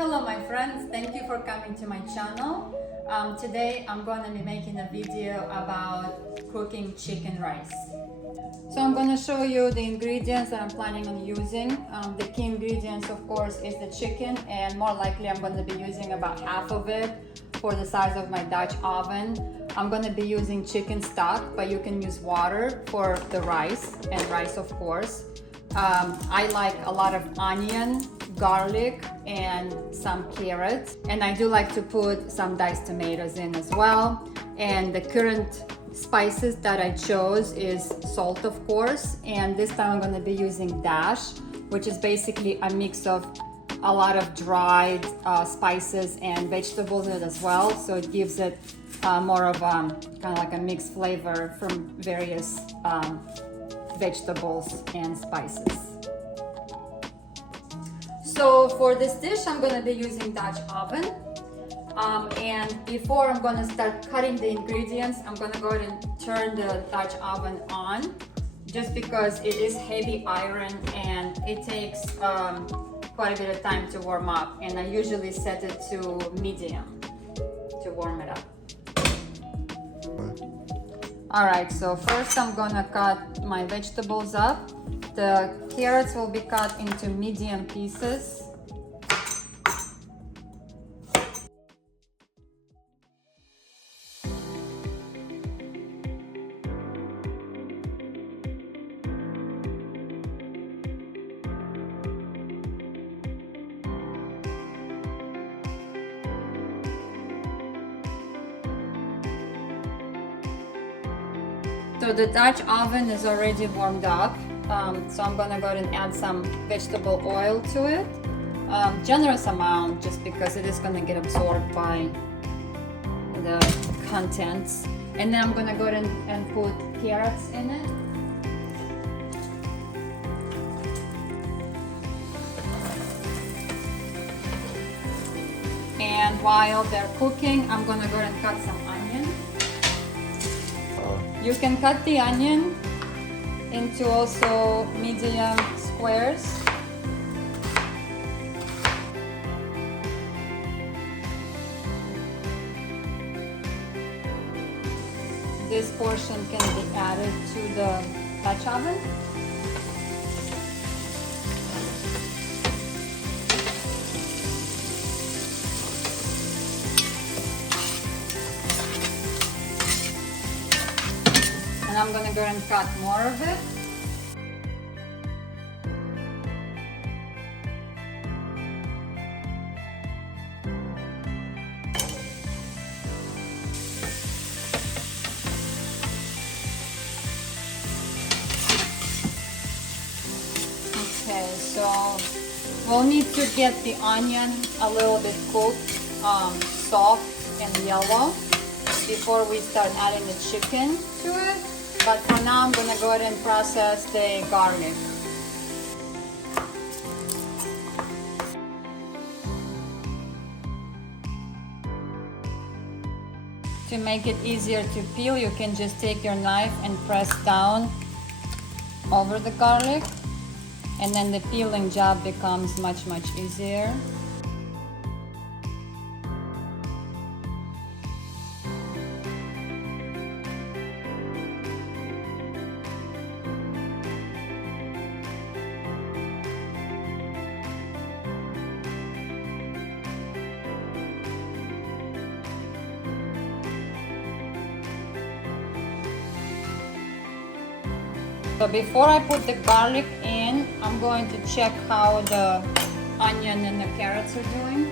Hello my friends, thank you for coming to my channel. Today I'm going to be making a video about cooking chicken rice. So I'm going to show you the ingredients that I'm planning on using. The key ingredients of course is the chicken, and more likely I'm going to be using about half of it for the size of my Dutch oven. I'm going to be using chicken stock, but you can use water for the rice, and rice of course. I like a lot of onion, garlic, and some carrots, and I do like to put some diced tomatoes in as well. And the current spices that I chose is salt of course, and this time I'm going to be using dash, which is basically a mix of a lot of dried spices and vegetables in it as well, so it gives it more of kind of like a mixed flavor from various vegetables and spices. So for this dish I'm going to be using Dutch oven, and before I'm going to start cutting the ingredients, I'm going to go ahead and turn the Dutch oven on, just because it is heavy iron and it takes quite a bit of time to warm up, and I usually set it to medium to warm it up. Alright, so first I'm gonna cut my vegetables up. The carrots will be cut into medium pieces. So the Dutch oven is already warmed up, so I'm gonna go ahead and add some vegetable oil to it. Generous amount, just because it is gonna get absorbed by the contents. And then I'm gonna go ahead and put carrots in it. And while they're cooking, I'm gonna go ahead and cut some onion. You can cut the onion into also medium squares. This portion can be added to the Dutch oven. And I'm gonna go and cut more of it. Okay, so we'll need to get the onion a little bit cooked, soft and yellow, before we start adding the chicken to it. But for now, I'm gonna go ahead and process the garlic. To make it easier to peel, you can just take your knife and press down over the garlic, and then the peeling job becomes much easier. So before I put the garlic in, I'm going to check how the onion and the carrots are doing.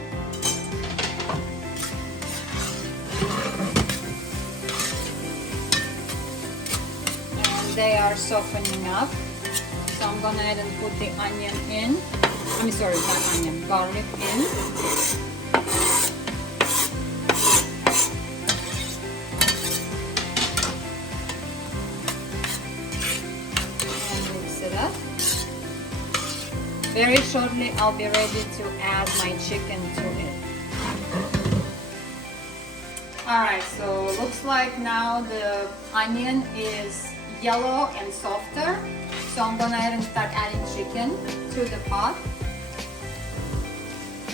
And they are softening up. So I'm going to go ahead and put the onion in. I'm sorry, not onion, garlic in. Very shortly I'll be ready to add my chicken to it. Alright, so looks like now the onion is yellow and softer. So I'm gonna go ahead and start adding chicken to the pot.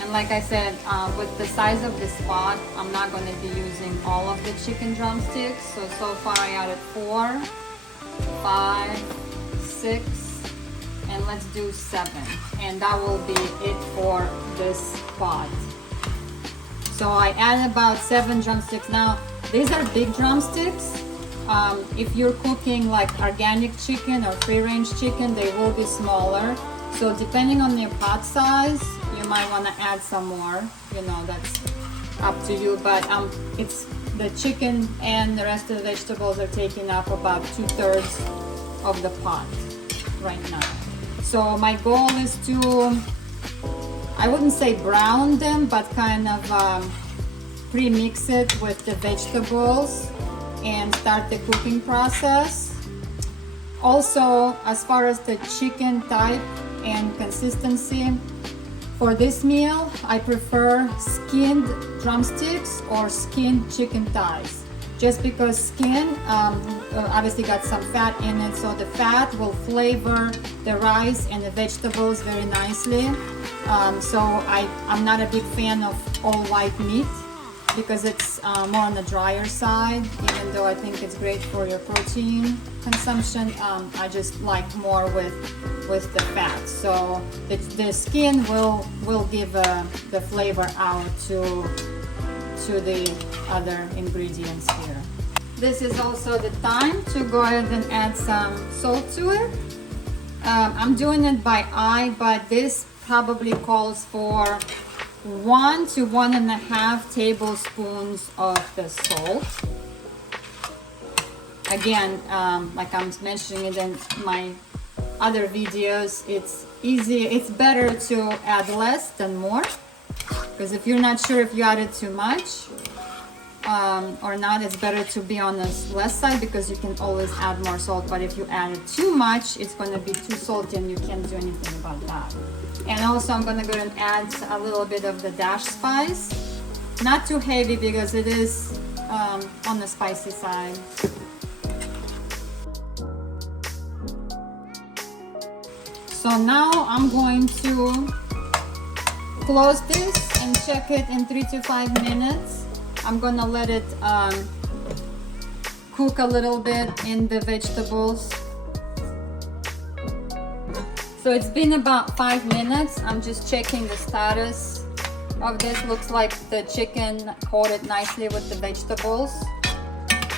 And like I said, with the size of this pot, I'm not going to be using all of the chicken drumsticks. So far I added 4, 5, 6, and let's do 7. And that will be it for this pot. So I added about 7 drumsticks. Now, these are big drumsticks. If you're cooking like organic chicken or free-range chicken, they will be smaller. So depending on your pot size, you might want to add some more. You know, that's up to you. But it's the chicken and the rest of the vegetables are taking up about 2/3 of the pot right now. So my goal is to, I wouldn't say brown them, but kind of pre-mix it with the vegetables and start the cooking process. Also, as far as the chicken type and consistency, for this meal, I prefer skinned drumsticks or skinned chicken thighs. Just because skin obviously got some fat in it, so the fat will flavor the rice and the vegetables very nicely. So I'm not a big fan of all white meat because it's more on the drier side, even though I think it's great for your protein consumption. I just like more with the fat. So the skin will give the flavor out to the other ingredients here. This is also the time to go ahead and add some salt to it. I'm doing it by eye, but this probably calls for 1 to 1.5 tablespoons of the salt. Again, like I'm mentioning it in my other videos, it's better to add less than more. Because if you're not sure if you added too much or not, it's better to be on the less side because you can always add more salt. But if you added too much, it's going to be too salty and you can't do anything about that. And also I'm going to go and add a little bit of the dash spice. Not too heavy because it is on the spicy side. So now I'm going to close this and check it in 3 to 5 minutes. I'm gonna let it cook a little bit in the vegetables. So it's been about 5 minutes. I'm just checking the status of this. Looks like the chicken coated nicely with the vegetables,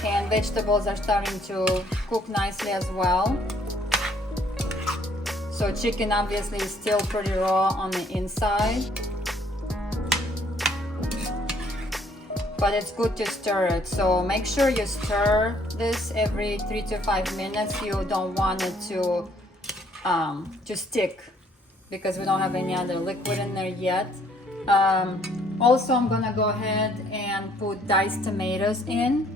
and vegetables are starting to cook nicely as well. So chicken obviously is still pretty raw on the inside, but it's good to stir it. So make sure you stir this every 3 to 5 minutes. You don't want it to stick because we don't have any other liquid in there yet. Also, I'm gonna go ahead and put diced tomatoes in.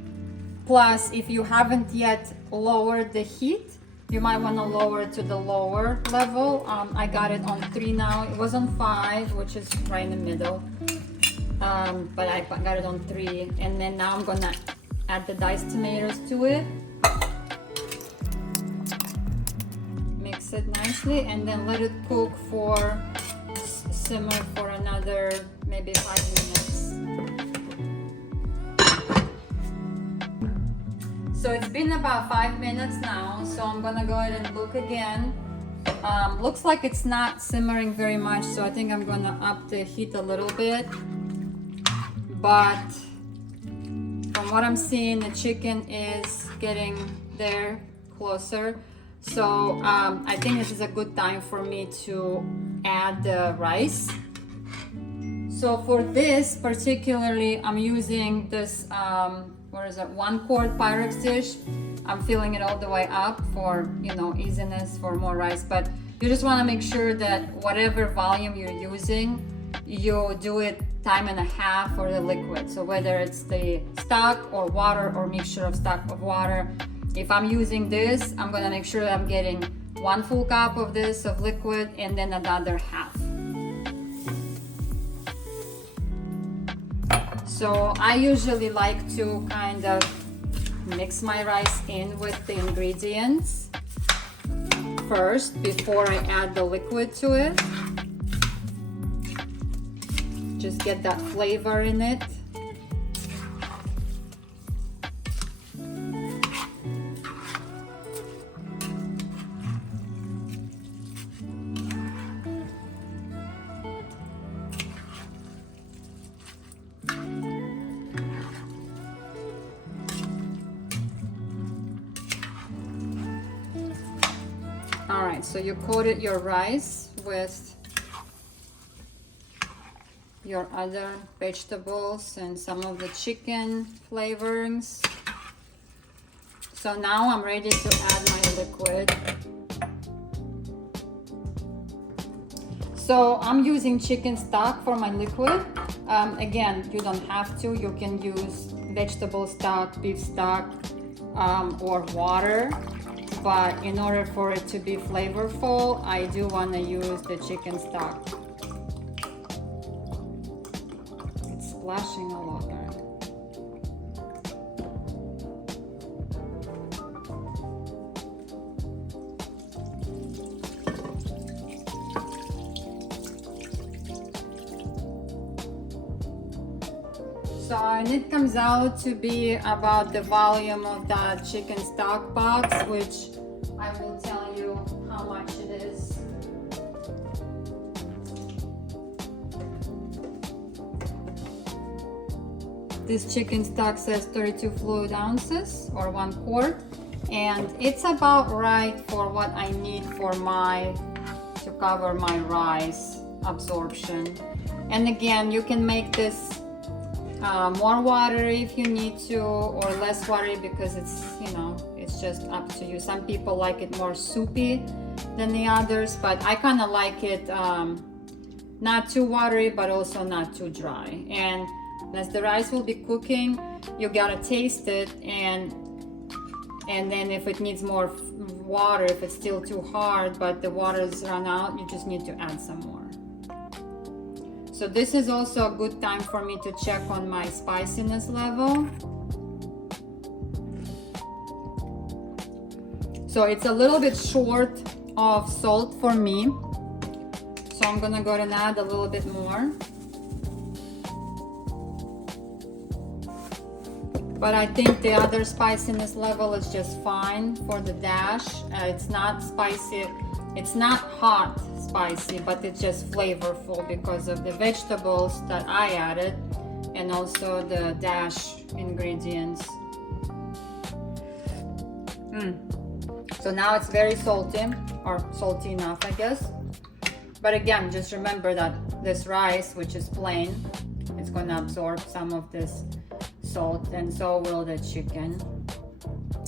Plus, if you haven't yet lowered the heat, you might want to lower it to the lower level. I got it on 3 now. It was on 5, which is right in the middle. But I got it on 3. And then now I'm gonna add the diced tomatoes to it. Mix it nicely and then let it cook for, simmer for another maybe 5 minutes. So it's been about 5 minutes now, so I'm gonna go ahead and look again. Looks like it's not simmering very much, so I think I'm gonna up the heat a little bit. But from what I'm seeing, the chicken is getting there closer. So I think this is a good time for me to add the rice. So for this particularly, I'm using this, 1 quart Pyrex dish. I'm filling it all the way up for, easiness, for more rice. But you just want to make sure that whatever volume you're using, you do it 1.5 times for the liquid. So whether it's the stock or water or mixture of stock of water, if I'm using this, I'm gonna make sure that I'm getting 1 full cup of this of liquid and then another half. So I usually like to kind of mix my rice in with the ingredients first before I add the liquid to it. just get that flavor in it. All right, so you coated your rice with your other vegetables and some of the chicken flavorings. So now I'm ready to add my liquid. So I'm using chicken stock for my liquid. Again, you don't have to. You can use vegetable stock, beef stock, or water. But in order for it to be flavorful, I do want to use the chicken stock. It's splashing all over. So, and it comes out to be about the volume of that chicken stock box, which I will tell you how much it is. This chicken stock says 32 fluid ounces or 1 quart, and it's about right for what I need for to cover my rice absorption. And again, you can make this more watery if you need to, or less watery, because it's, you know, it's just up to you. Some people like it more soupy than the others, but I kind of like it not too watery but also not too dry. And as the rice will be cooking, you gotta taste it, and then if it needs more water, if it's still too hard but the water's run out, you just need to add some more. So this is also a good time for me to check on my spiciness level. So it's a little bit short of salt for me. So I'm gonna go ahead and add a little bit more. But I think the other spiciness level is just fine for the dash. It's not spicy, it's not hot spicy, but it's just flavorful because of the vegetables that I added and also the dash ingredients. So now it's very salty, or salty enough, I guess. But again, just remember that this rice, which is plain, it's gonna absorb some of this salt, and so will the chicken.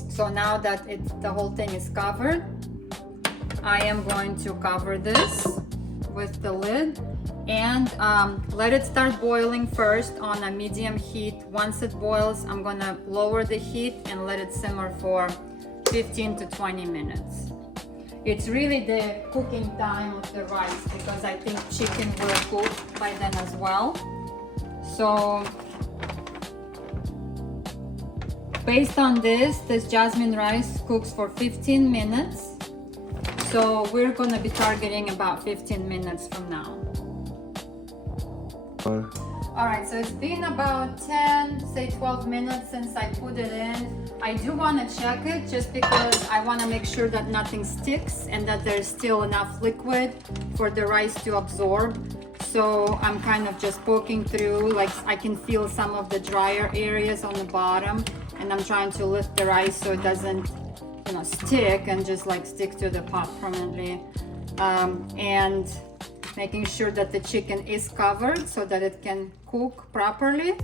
So now that the whole thing is covered, I am going to cover this with the lid and let it start boiling first on a medium heat. Once it boils, I'm gonna lower the heat and let it simmer for 15 to 20 minutes. It's really the cooking time of the rice, because I think chicken will cook by then as well. So based on this jasmine rice cooks for 15 minutes. So we're gonna be targeting about 15 minutes from now. All right, so it's been about 10, say 12 minutes since I put it in. I do wanna check it just because I wanna make sure that nothing sticks and that there's still enough liquid for the rice to absorb. So I'm kind of just poking through, like I can feel some of the drier areas on the bottom, and I'm trying to lift the rice so it doesn't, you know, stick and just like stick to the pot permanently, and making sure that the chicken is covered so that it can cook properly.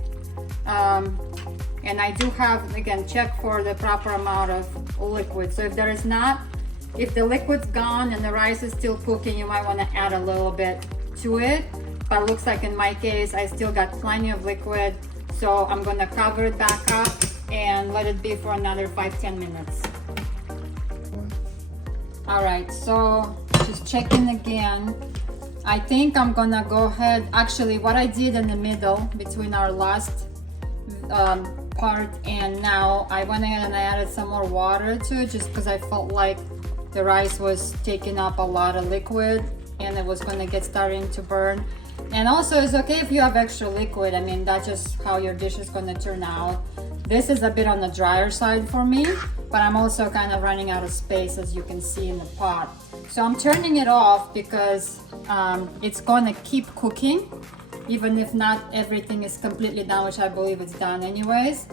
And I do have, again, check for the proper amount of liquid. So if there is not, if the liquid's gone and the rice is still cooking, you might want to add a little bit to it. But it looks like in my case, I still got plenty of liquid. So I'm gonna cover it back up and let it be for another 5-10 minutes. All right, so just checking again. I think I'm gonna go ahead, actually what I did in the middle between our last part and now, I went ahead and I added some more water to it just because I felt like the rice was taking up a lot of liquid and it was gonna get starting to burn. And also it's okay if you have extra liquid. I mean, that's just how your dish is gonna turn out. This is a bit on the drier side for me, but I'm also kind of running out of space, as you can see in the pot. So I'm turning it off because it's gonna keep cooking, even if not everything is completely done, which I believe it's done anyways,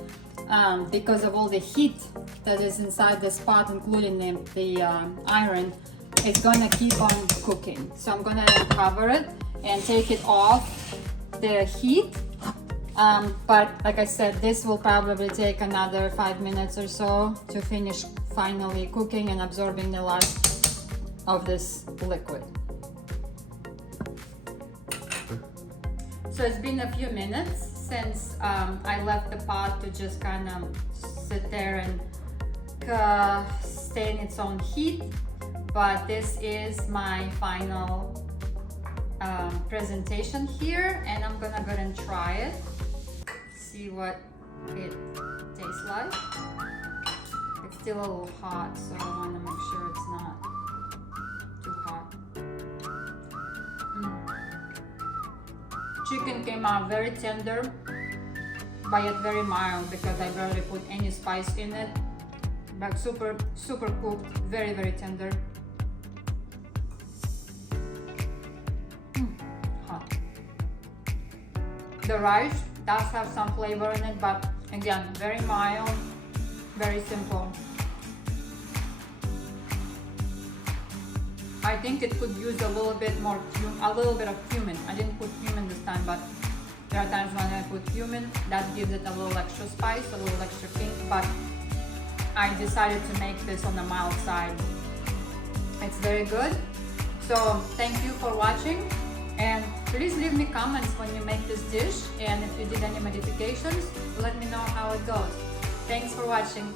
because of all the heat that is inside this pot, including the iron. It's gonna keep on cooking. So I'm gonna cover it and take it off the heat. But like I said, this will probably take another 5 minutes or so to finish finally cooking and absorbing the last of this liquid. So it's been a few minutes since I left the pot to just kind of sit there and stay in its own heat. But this is my final presentation here, and I'm gonna go ahead and try it, see what it tastes like. It's still a little hot, so I want to make sure it's not too hot. Chicken came out very tender, but yet very mild because I barely put any spice in it. But super cooked, very tender. Hot. The rice does have some flavor in it, but again, very mild, very simple. I think it could use a little bit of cumin. I didn't put cumin this time, but there are times when I put cumin, that gives it a little extra spice, a little extra pink, but I decided to make this on the mild side. It's very good. So thank you for watching, and please leave me comments when you make this dish, and if you did any modifications, let me know how it goes. Thanks for watching.